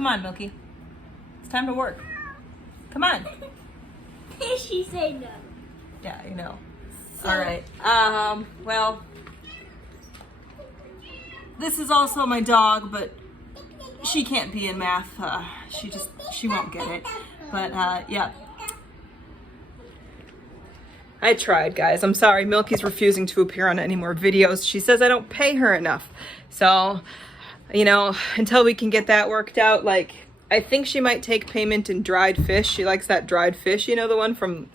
Come on, Milky. It's time to work. Come on. She said no. Yeah, I know. So- All right. Well, this is also my dog, but she can't be in math. She won't get it. But yeah. I tried, guys. I'm sorry. Milky's refusing to appear on any more videos. She says I don't pay her enough. So, you know, until we can get that worked out, like, I think she might take payment in dried fish. She likes that dried fish, you know, the one from,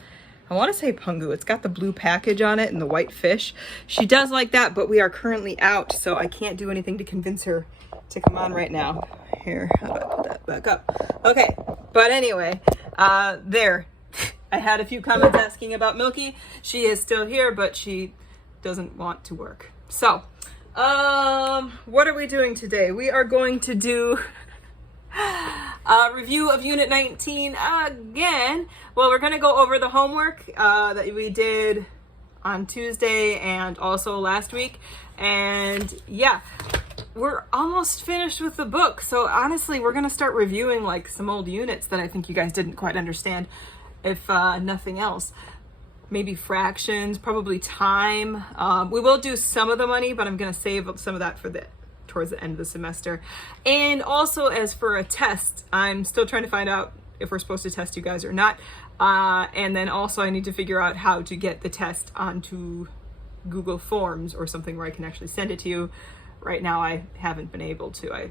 I want to say Pungu. It's got the blue package on it and the white fish. She does like that, but we are currently out, so I can't do anything to convince her to come on right now. Here, how do I put that back up? Okay, but anyway, there. I had a few comments asking about Milky. She is still here, but she doesn't want to work. So, what are we doing today? We are going to do a review of Unit 19 again. Well, we're going to go over the homework that we did on Tuesday and also last week. And yeah, we're almost finished with the book. So honestly, we're going to start reviewing like some old units that I think you guys didn't quite understand, if nothing else. Maybe fractions, probably time. We will do some of the money, but I'm going to save some of that for towards the end of the semester. And also, as for a test, I'm still trying to find out if we're supposed to test you guys or not. And then also I need to figure out how to get the test onto Google Forms or something where I can actually send it to you. Right now I haven't been able to. I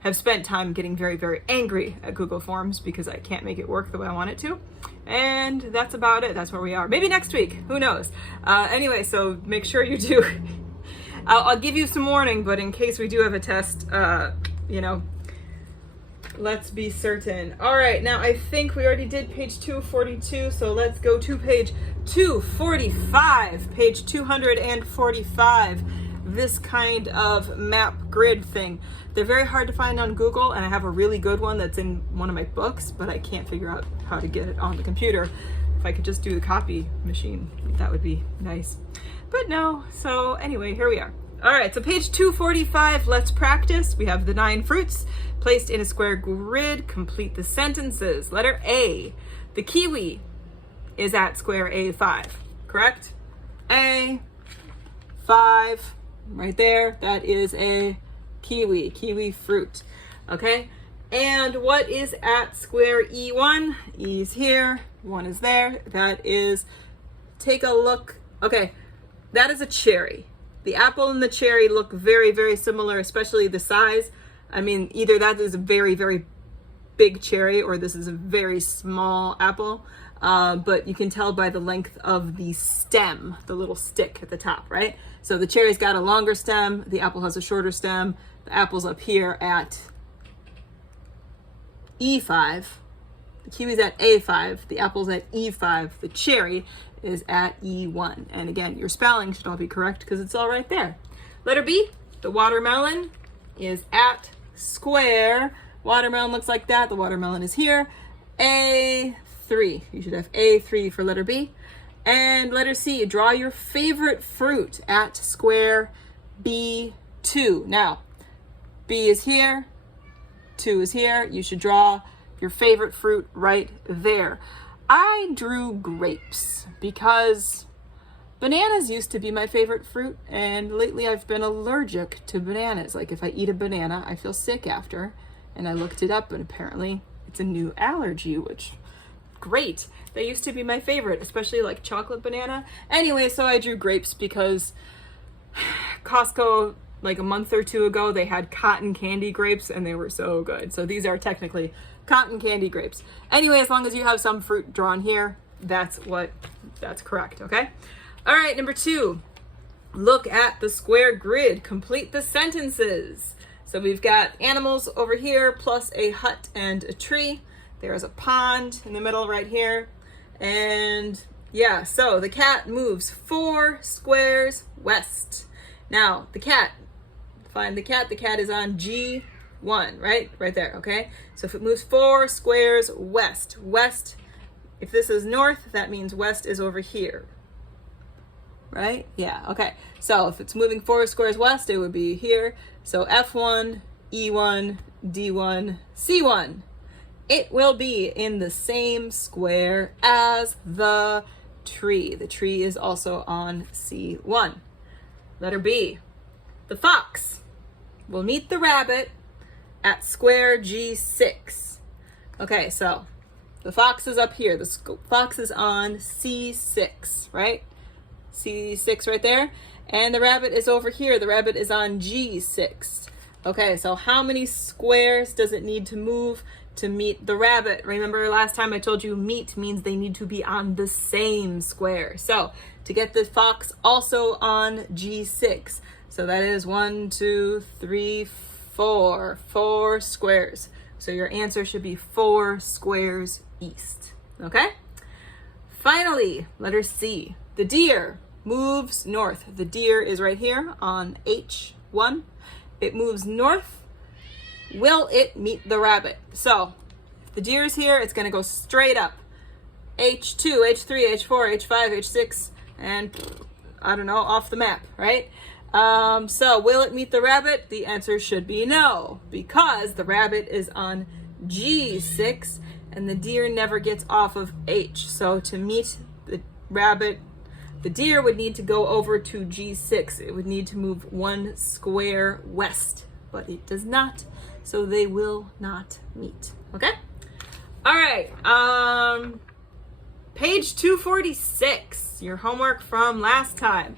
have spent time getting very, very angry at Google Forms because I can't make it work the way I want it to. And that's about it. That's where we are. Maybe next week. Who knows? Anyway, so make sure you do. I'll give you some warning, but in case we do have a test, you know, let's be certain. All right, now I think we already did page 242, so let's go to page 245. Page 245. This kind of map grid thing. They're very hard to find on Google, and I have a really good one that's in one of my books, but I can't figure out how to get it on the computer. If I could just do the copy machine, that would be nice. But no, so anyway, here we are. All right, so page 245, let's practice. We have the 9 fruits placed in a square grid. Complete the sentences. Letter A, the kiwi is at square A5, correct? A5, right there, that is a kiwi fruit, okay? And what is at square E1? E is here, 1 is there. That is, take a look, okay, that is a cherry. The apple and the cherry look very, very similar, especially the size. I mean, either that is a very, very big cherry or this is a very small apple. But you can tell by the length of the stem, the little stick at the top, right? So the cherry's got a longer stem, the apple has a shorter stem. The apple's up here at E5. The kiwi's at A5, the apple's at E5, the cherry is at E1. And again, your spelling should all be correct because it's all right there. Letter B, the watermelon is at square. Watermelon looks like that. The watermelon is here. A3, you should have A3 for letter B. And letter C, draw your favorite fruit at square B2. Now, B is here, 2 is here. You should draw your favorite fruit right there. I drew grapes because bananas used to be my favorite fruit, and lately I've been allergic to bananas. Like if I eat a banana, I feel sick after, and I looked it up and apparently it's a new allergy, which great. They used to be my favorite, especially like chocolate banana. Anyway, so I drew grapes because Costco, like a month or two ago, they had cotton candy grapes and they were so good. So these are technically cotton candy grapes. Anyway, as long as you have some fruit drawn here, that's correct, okay? All right, number 2, look at the square grid, complete the sentences. So we've got animals over here plus a hut and a tree. There's a pond in the middle right here. And yeah, so the cat moves 4 squares west. Now the cat, find the cat is on G1, right? Right there, okay? So if it moves 4 squares west, if this is north, that means west is over here, right? Yeah, okay. So if it's moving 4 squares west, it would be here. So F1 E1, D1, C1. It will be in the same square as the tree. The tree is also on C1. Letter B. The fox will meet the rabbit at square G6. Okay, so the fox is up here. The fox is on C6, right? C6 right there. And the rabbit is over here. The rabbit is on G6. Okay, so how many squares does it need to move to meet the rabbit? Remember last time I told you meet means they need to be on the same square. So to get the fox also on G6. So that is 1, 2, 3, 4. 4 squares. So your answer should be 4 squares east. Okay? Finally, letter C. The deer moves north. The deer is right here on H1. It moves north. Will it meet the rabbit? So if the deer is here, it's going to go straight up. H2, H3, H4, H5, H6, and I don't know, off the map, right? So will it meet the rabbit? The answer should be no, because the rabbit is on G6 and the deer never gets off of H. So to meet the rabbit, the deer would need to go over to G6. It would need to move 1 square west, but it does not, so they will not meet. Okay? All right. Page 246, your homework from last time.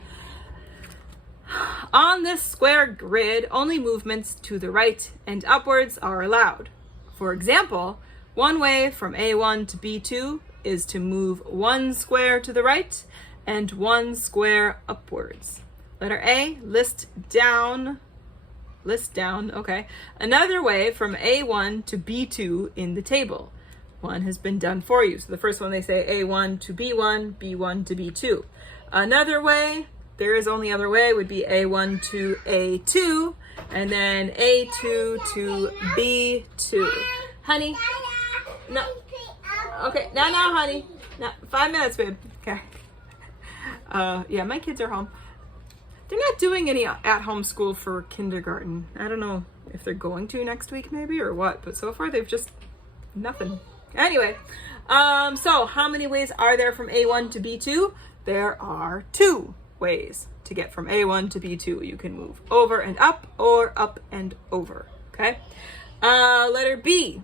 On this square grid, only movements to the right and upwards are allowed. For example, one way from A1 to B2 is to move 1 square to the right and 1 square upwards. Letter A, list down, okay. Another way from A1 to B2 in the table. One has been done for you. So the first one they say A1 to B1, B1 to B2. Another way, there is only other way, would be A1 to A2, and then A2 to B2. Honey, no. Okay, now, honey. No, 5 minutes, babe. Okay. Yeah, my kids are home. They're not doing any at-home school for kindergarten. I don't know if they're going to next week maybe or what, but so far they've just nothing. Anyway, so how many ways are there from A1 to B2? There are 2 ways to get from A1 to B2. You can move over and up or up and over, okay? Letter B.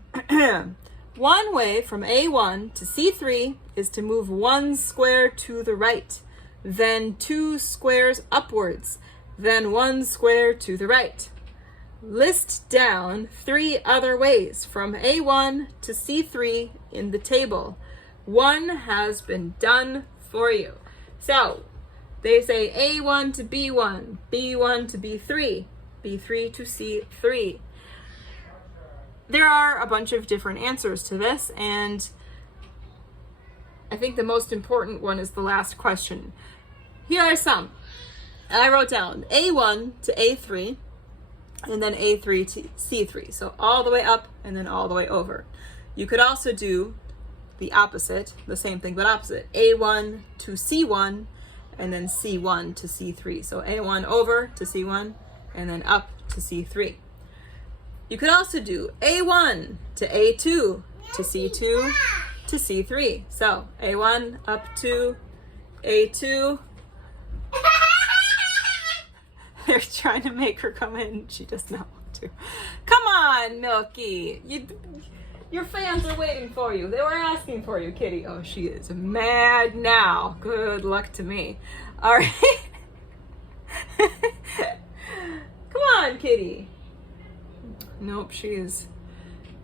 One way from A1 to C3 is to move 1 square to the right, then 2 squares upwards, then 1 square to the right. List down 3 other ways from A1 to C3 in the table. One has been done for you. So they say A1 to B1, B1 to B3, B3 to C3. There are a bunch of different answers to this, and I think the most important one is the last question. Here are some. I wrote down A1 to A3, and then A3 to C3. So all the way up and then all the way over. You could also do the opposite, the same thing but opposite. A1 to C1, and then C1 to C3. So A1 over to C1, and then up to C3. You could also do A1 to A2 to C2 to C3. So A1 up to A2. They're trying to make her come in. She does not want to. Come on, Milky. Your fans are waiting for you. They were asking for you, kitty. Oh, she is mad now. Good luck to me. All right. Come on, kitty. Nope, she is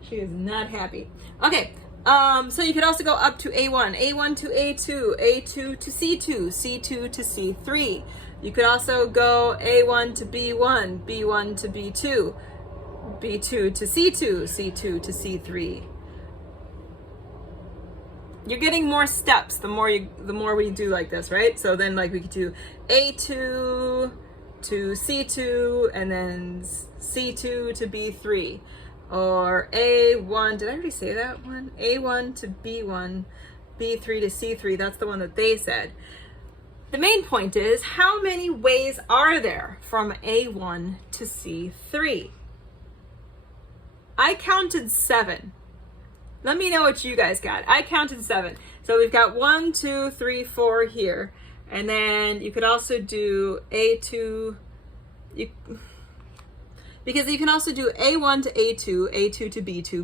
not happy. Okay, so you could also go up to A1, A1 to A2, A2 to C2, C2 to C3. You could also go A1 to B1, B1 to B2, B2 to C2, C2 to C3. You're getting more steps the more we do like this, right? So then like we could do A2 to C2 and then C2 to B3, or A1, did I already say that one? A1 to B1, B3 to C3, that's the one that they said. The main point is, how many ways are there from A1 to C3? I counted 7. Let me know what you guys got. I counted 7. So we've got 1, 2, 3, 4 here. And then you could also do A2, because you can also do A1 to A2, A2 to B2,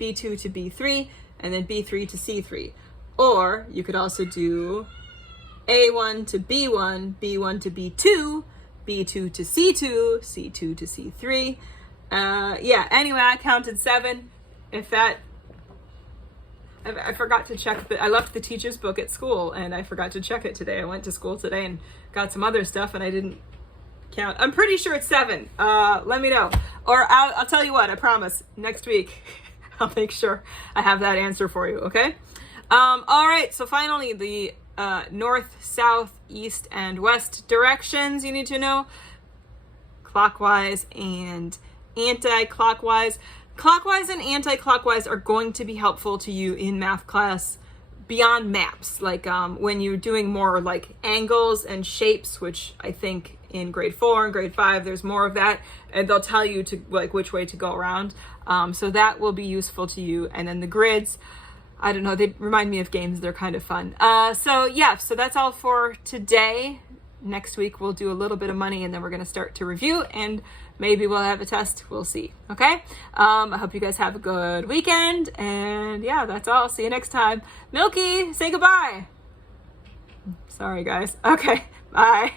B2 to B3, and then B3 to C3. Or you could also do A1 to B1, B1 to B2, B2 to C2, C2 to C3. Yeah, anyway, I counted 7. If that, I forgot to check, I left the teacher's book at school and I forgot to check it today. I went to school today and got some other stuff and I didn't count. I'm pretty sure it's 7. Let me know. Or I'll tell you what, I promise, next week I'll make sure I have that answer for you, okay? All right, so finally the north, south, east, and west directions you need to know. Clockwise and anti-clockwise. Clockwise and anti-clockwise are going to be helpful to you in math class beyond maps, like when you're doing more like angles and shapes, which I think in grade 4 and grade 5 there's more of that, and they'll tell you to like which way to go around. So that will be useful to you. And then the grids, I don't know, they remind me of games. They're kind of fun. So yeah, so that's all for today. Next week we'll do a little bit of money and then we're going to start to review and maybe we'll have a test. We'll see. Okay. I hope you guys have a good weekend, and yeah, that's all. See you next time. Milky, say goodbye. Sorry guys. Okay. Bye.